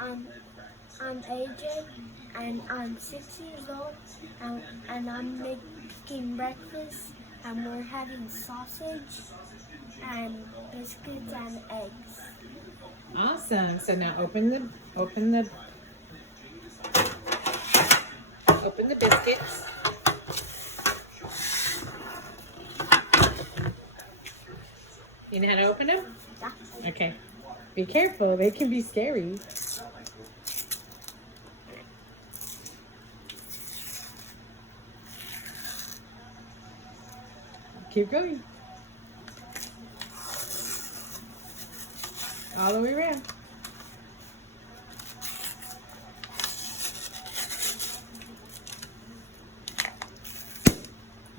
Um, I'm AJ, and I'm 6 years old, and I'm making breakfast, and we're having sausage and biscuits and eggs. Awesome. So now open the biscuits. You know how to open them? Yeah. Okay. Be careful. They can be scary. Keep going. All the way around.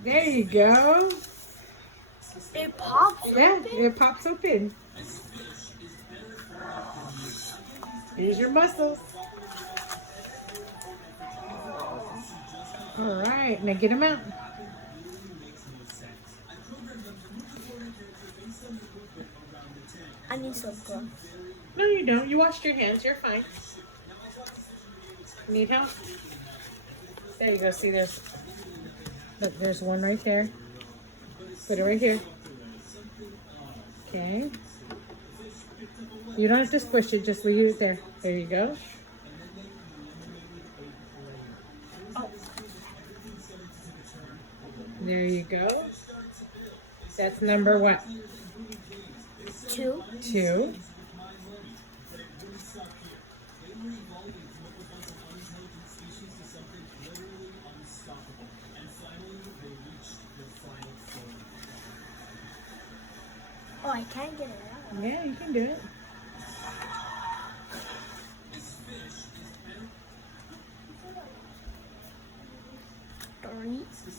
There you go. It pops Yeah, open? it pops open. Here's your muscles. All right, now get them out. I need some gloves. No, you don't. You washed your hands. You're fine. Need help? There you go. See, there's one right there. Put it right here. Okay. You don't have to squish it. Just leave it there. There you go. Oh. There you go. That's number what? 2. 2. Oh, I can't get it out. Yeah, you can do it.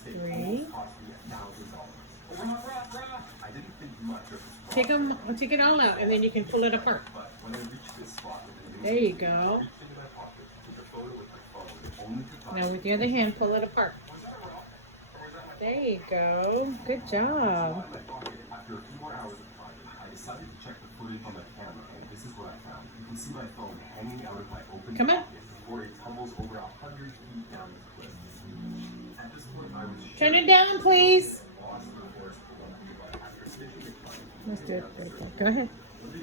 Three. Take it all out, and then you can pull it apart. There you go. Now with the other hand, pull it apart. There you go. Good job. After a few more hours of project, I decided to check the footage on my camera, and this is what I found. You can see my phone hanging out of my open Come on. pocket before it tumbles over 100 feet down the cliff. At this point, I was Turn it down, please. lost in the forest below. After stitching it tight, Let's do it. Go ahead.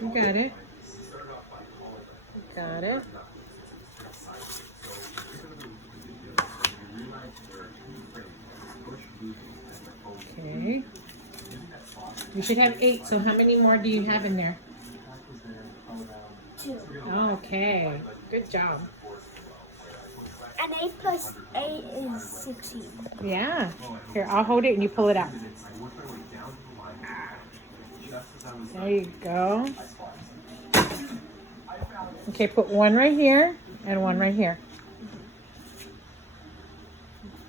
You got it. You got it. Okay. You should have 8. So how many more do you have in there? 2. Okay. Good job. And 8 plus 8 is 16. Yeah. Here, I'll hold it and you pull it out. There you go. Okay, put one right here and one right here.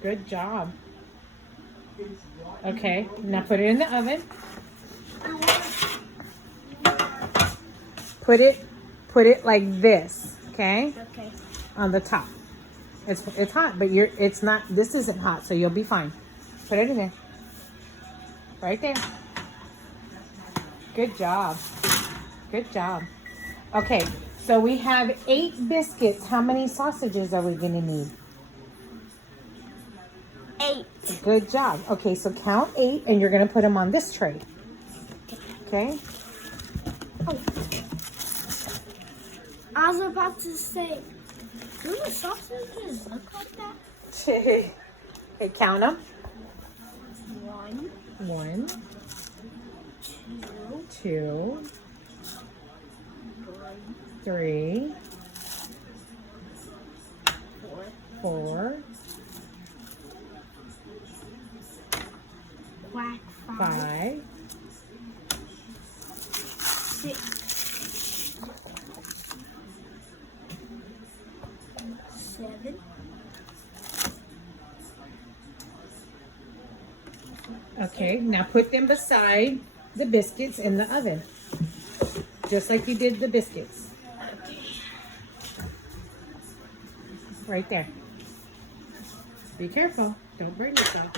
Good job. Okay, now put it in the oven. Put it like this, okay? Okay. On the top. It's hot, but it's not. This isn't hot, so you'll be fine. Put it in there. Right there. Good job. Good job. Okay, so we have 8 biscuits. How many sausages are we gonna need? 8. Good job. Okay, so count 8, and you're gonna put them on this tray. Okay. Oh. I was about to say, do the sausages look like that? Okay, count them. 1, 1, 2, 2, 3, 4, quack 5, 5, 6, 7. Okay, now put them beside the biscuits in the oven. Just like you did the biscuits. Right there. Be careful. Don't burn yourself.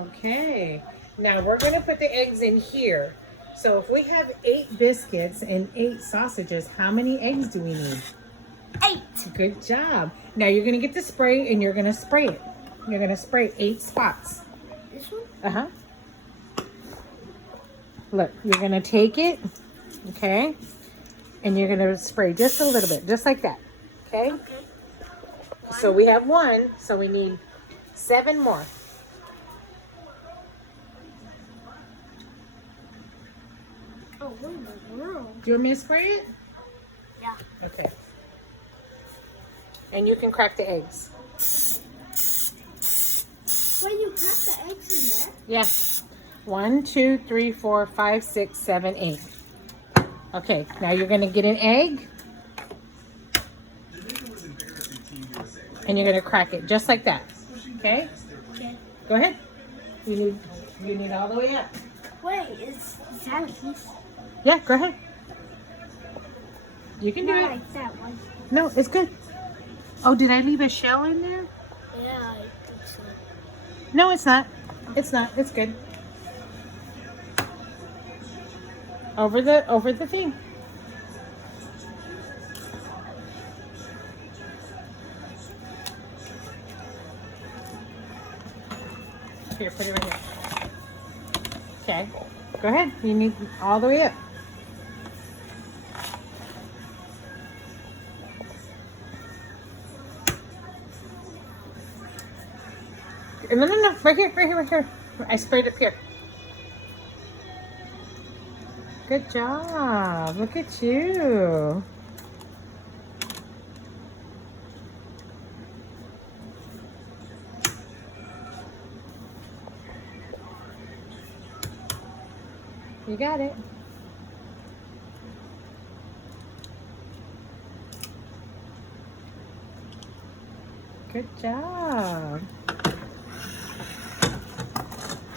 Okay. Now we're going to put the eggs in here. So if we have 8 biscuits and 8 sausages, how many eggs do we need? 8. Good job. Now you're going to get the spray and you're going to spray it. You're going to spray 8 spots. This one? Uh-huh. Look, you're going to take it, okay? And you're going to spray just a little bit, just like that. Okay? Okay. So we have 1, so we need 7 more. Oh, what in the world? Do you want me to spray it? Yeah. Okay. And you can crack the eggs. Wait, you crack the eggs in there? Yeah. 1, 2, 3, 4, 5, 6, 7, 8. Okay, now you're going to get an egg. And you're going to crack it just like that. Okay? Okay. Go ahead. You need all the way up. Wait, is that a piece? Yeah, go ahead. You can do Not it. like that one. No, it's good. Oh, did I leave a shell in there? Yeah, I think so. No, it's not. It's not. It's good. Over the thing. Here, put it right here. Okay. Go ahead. You need all the way up. No. Right here. I sprayed up here. Good job. Look at you. You got it. Good job.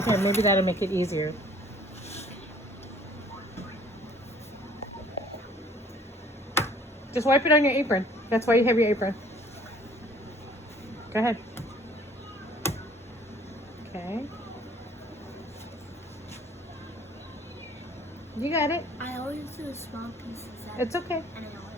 Here, maybe that'll make it easier. Just wipe it on your apron. That's why you have your apron. Go ahead. Okay. You got it. I always do small pieces. It's okay. And I always